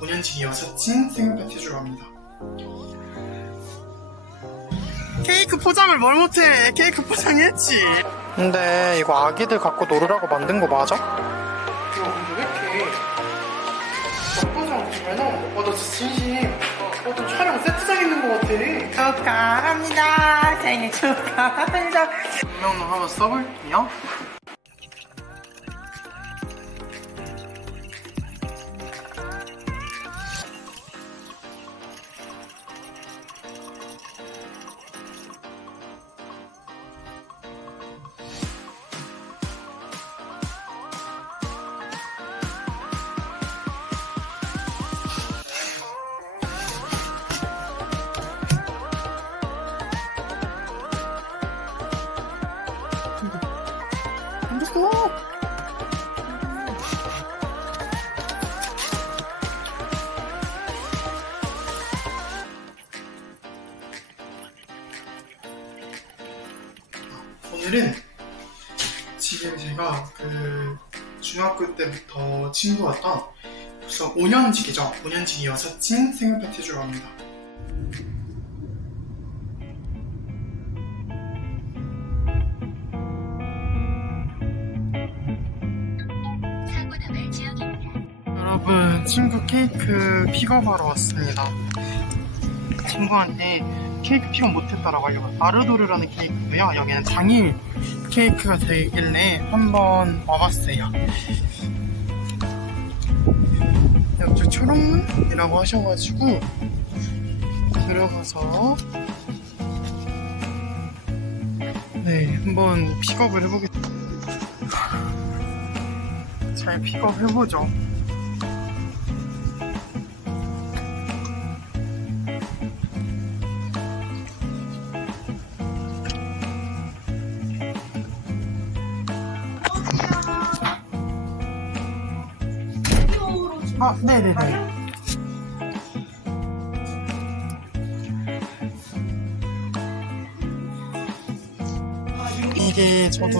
5년지기 여사친 생일 파티 해주러 갑니다. 케이크 포장을 뭘 못해? 케이크 포장했지. 근데 이거 아기들 갖고 놀으라고 만든 거 맞아? 야, 근데 왜 이렇게 포장 왜 나온 거? 어, 나 진짜 진심. 어, 좀 촬영 세트장 있는 거 같아. 축하합니다. 생일 축하합니다. 분명로 한번 써볼게요. 오늘은 지금 제가 그 중학교 때부터 친구였던 벌써 5년지기죠. 5년지기 여사친 생일 파티 해주러 갑니다. 여러분 친구 케이크 픽업하러 왔습니다 친구한테 케이크 픽업 못했다라고 하려고 아르도르라는 케이크고요. 여기는 당일 케이크가 되길래 한번 와봤어요. 옆쪽 초록문이라고 하셔가지고 들어가서 네 한번 픽업을 해보겠습니다. 잘 픽업해보죠 아, 네네네. 이게 저도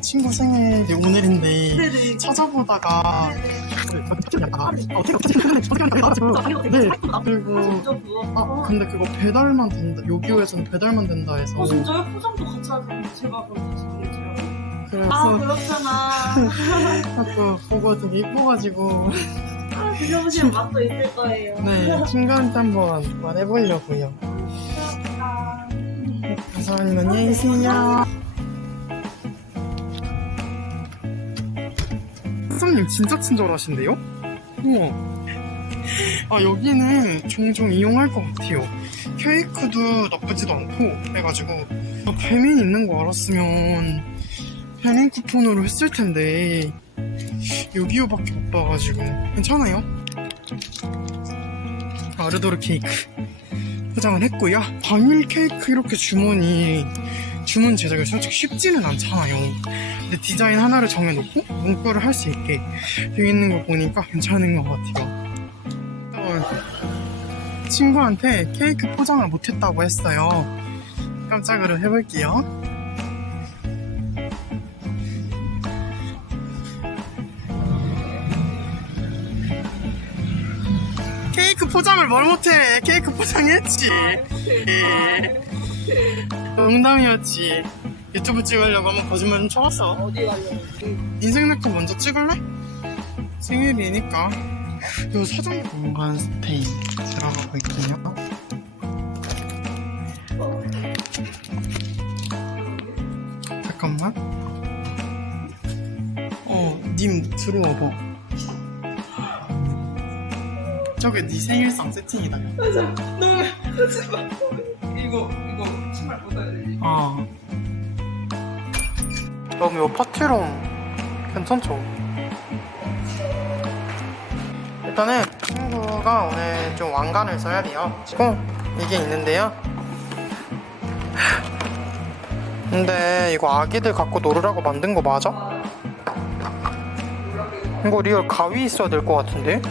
친구 생일이 오늘인데 찾아보다가 어떻게 어떻게 어떻게 네 그리고 아 근데 그거 배달만 된다 요기요에서는 배달만 된다 해서 어 진짜요? 포장도 같이 하는데 제가 그럼 다시 드릴게요. 아 그래서 그렇잖아. 자꾸 보고 되게 이뻐가지고 아 드셔보시면 맛도 있을 거예요. 네 친구한테 한번 말해보려고요 감사합니다. 안녕히 계세요 사장님 진짜 친절하신데요? 우와 아 여기는 종종 이용할 것 같아요 케이크도 나쁘지도 않고 해가지고 아, 배민 있는 거 알았으면 배민 쿠폰으로 했을 텐데 여기요밖에 못 봐가지고. 괜찮아요? 아르도르 케이크. 포장을 했고요. 바닐 케이크 이렇게 주문이 주문 제작이 솔직히 쉽지는 않잖아요. 근데 디자인 하나를 정해놓고 문구를 할 수 있게 되어 있는 거 보니까 괜찮은 것 같아요. 또 친구한테 케이크 포장을 못했다고 했어요. 깜짝으로 해볼게요 포장을 뭘 못해. 케이크 포장했지. 농담이었지. 유튜브 찍으려고 한번 거짓말 좀 쳐봤어? 인생 네컷 먼저 찍을래? 생일이니까. 요 사전 공간 스테이 들어가고 있군요. 잠깐만. 어님 들어와봐 저게 네 생일상 세팅이다 야. 맞아. 너무 하지 마. 이거 이거 신발 벗어야 돼. 아. 그럼 요 파티룸 괜찮죠? 일단은 친구가 오늘 좀 왕관을 써야 돼요. 지금 이게 있는데요. 근데 이거 아기들 갖고 놀으라고 만든 거 맞아? 이거 리얼 가위 있어야 될 것 같은데?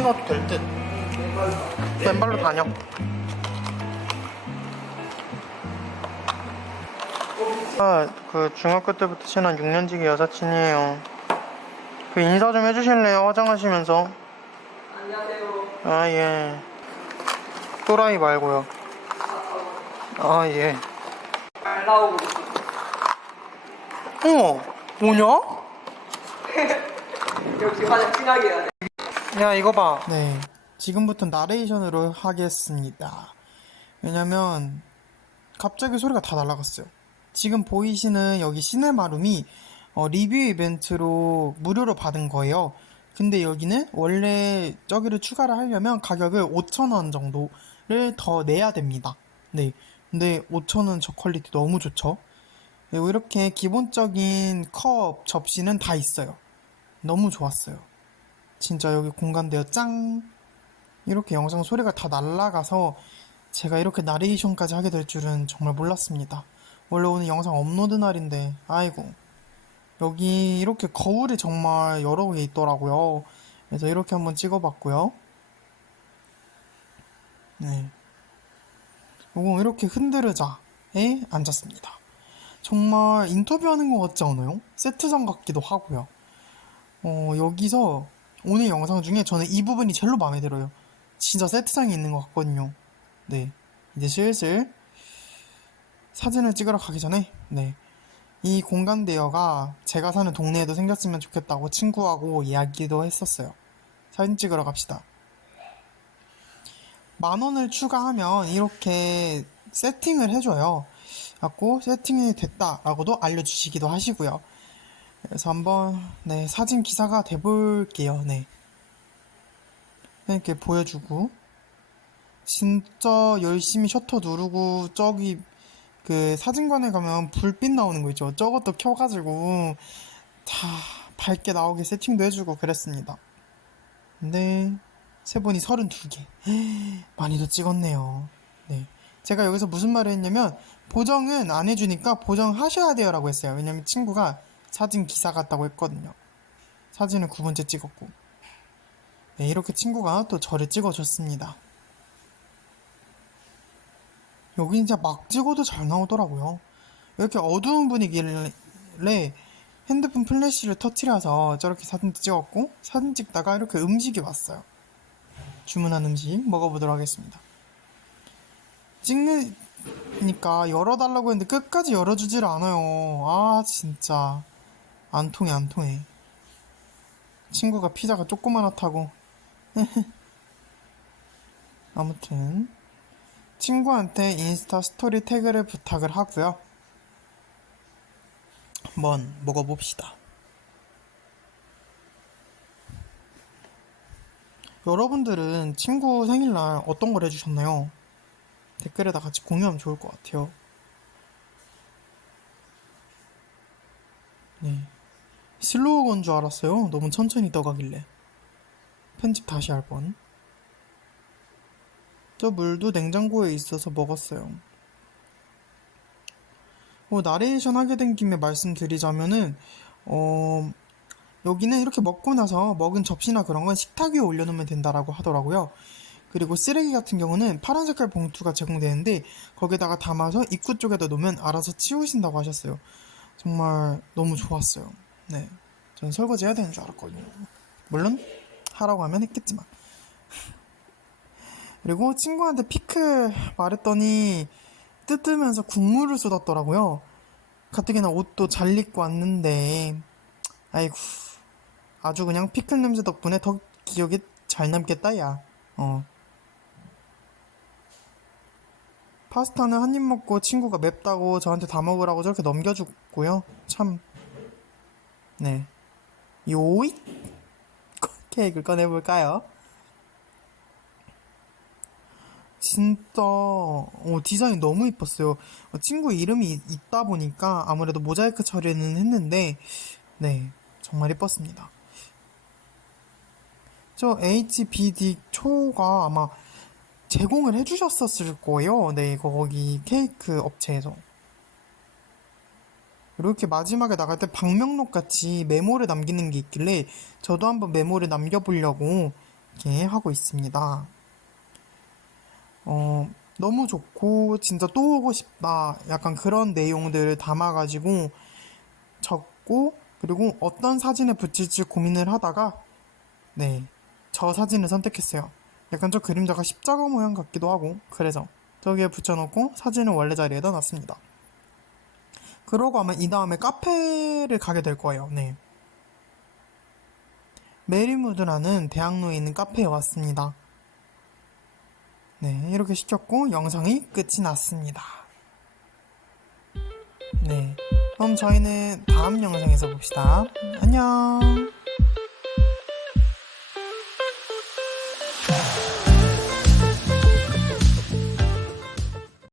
신 와도 될 듯. 맨발로 다녀. 아, 그 중학교 때부터 친한 6년지기 여사친이에요. 그 인사 좀 해주실래요? 화장하시면서. 안녕하세요. 아, 예. 또라이 말고요. 아, 예. 잘 나오고 있어. 어머, 뭐냐? 역시 화장 진하게 해야 돼. 야, 이거 봐. 네. 지금부터 나레이션으로 하겠습니다. 왜냐면, 갑자기 소리가 다 날아갔어요. 지금 보이시는 여기 시네마룸이 어, 리뷰 이벤트로 무료로 받은 거예요. 근데 여기는 원래 저기를 추가를 하려면 가격을 5,000원 정도를 더 내야 됩니다. 네. 근데 5,000원 저 퀄리티 너무 좋죠? 그리고 이렇게 기본적인 컵, 접시는 다 있어요. 너무 좋았어요. 진짜 여기 공간대요. 짱! 이렇게 영상 소리가 다 날라가서 제가 이렇게 나레이션까지 하게 될 줄은 정말 몰랐습니다. 원래 오늘 영상 업로드 날인데 아이고. 여기 이렇게 거울이 정말 여러 개 있더라고요. 그래서 이렇게 한번 찍어봤고요. 네. 요거 이렇게 흔들으자에 앉았습니다. 정말 인터뷰하는 것 같지 않아요? 세트장 같기도 하고요. 어, 여기서 오늘 영상 중에 저는 이 부분이 제일 마음에 들어요. 진짜 세트장이 있는 것 같거든요. 네. 이제 슬슬 사진을 찍으러 가기 전에, 네. 이 공간 대여가 제가 사는 동네에도 생겼으면 좋겠다고 친구하고 이야기도 했었어요. 사진 찍으러 갑시다. 만 원을 추가하면 이렇게 세팅을 해줘요. 갖고 세팅이 됐다라고도 알려주시기도 하시고요. 그래서 한번 네 사진 기사가 돼볼게요. 네 이렇게 보여주고 진짜 열심히 셔터 누르고 저기 그 사진관에 가면 불빛 나오는 거 있죠. 저것도 켜가지고 다 밝게 나오게 세팅도 해주고 그랬습니다. 근데 세 분이 32개 많이도 찍었네요. 네 제가 여기서 무슨 말을 했냐면 보정은 안 해주니까 보정하셔야 돼요라고 했어요. 왜냐면 친구가 사진 기사 같다고 했거든요. 사진을 구 번째 찍었고. 네, 이렇게 친구가 또 저를 찍어줬습니다. 여기 진짜 막 찍어도 잘 나오더라고요. 이렇게 어두운 분위기길래 핸드폰 플래시를 터트려서 저렇게 사진 찍었고 사진 찍다가 이렇게 음식이 왔어요. 주문한 음식 먹어보도록 하겠습니다. 찍으니까 열어달라고 했는데 끝까지 열어주질 않아요. 아 진짜. 안 통해 안 통해. 친구가 피자가 조그만하다고. 아무튼 친구한테 인스타 스토리 태그를 부탁을 하고요. 한번 먹어봅시다. 여러분들은 친구 생일날 어떤 걸 해주셨나요? 댓글에다 같이 공유하면 좋을 것 같아요 슬로우 건 줄 알았어요. 너무 천천히 떠가길래. 편집 다시 할 뻔. 저 물도 냉장고에 있어서 먹었어요. 뭐, 나레이션 하게 된 김에 말씀드리자면은, 어, 여기는 이렇게 먹고 나서 먹은 접시나 그런 건 식탁 위에 올려놓으면 된다라고 하더라고요. 그리고 쓰레기 같은 경우는 파란 색깔 봉투가 제공되는데, 거기다가 담아서 입구 쪽에다 놓으면 알아서 치우신다고 하셨어요. 정말 너무 좋았어요. 네. 전 설거지 해야 되는 줄 알았거든요. 물론, 하라고 하면 했겠지만. 그리고 친구한테 피클 말했더니 뜯으면서 국물을 쏟았더라고요. 가뜩이나 옷도 잘 입고 왔는데, 아이고, 아주 그냥 피클 냄새 덕분에 더 기억에 잘 남겠다, 야. 어. 파스타는 한 입 먹고 친구가 맵다고 저한테 다 먹으라고 저렇게 넘겨줬고요. 참, 네. 요이? 케이크를 꺼내볼까요? 진짜, 어, 디자인 너무 이뻤어요. 어, 친구 이름이 있다 보니까 아무래도 모자이크 처리는 했는데, 네. 정말 이뻤습니다. 저 HBD 초가 아마 제공을 해주셨었을 거예요. 네, 거기 케이크 업체에서. 이렇게 마지막에 나갈 때 방명록 같이 메모를 남기는 게 있길래 저도 한번 메모를 남겨보려고 이렇게 하고 있습니다. 어, 너무 좋고 진짜 또 오고 싶다. 약간 그런 내용들을 담아가지고 적고 그리고 어떤 사진에 붙일지 고민을 하다가 네, 저 사진을 선택했어요. 약간 좀 그림자가 십자가 모양 같기도 하고 그래서 저기에 붙여놓고 사진을 원래 자리에다 놨습니다. 그러고 아마 이 다음에 카페를 가게 될 거예요. 네. 메리무드라는 대학로에 있는 카페에 왔습니다. 네, 이렇게 시켰고 영상이 끝이 났습니다. 네, 그럼 저희는 다음 영상에서 봅시다. 안녕.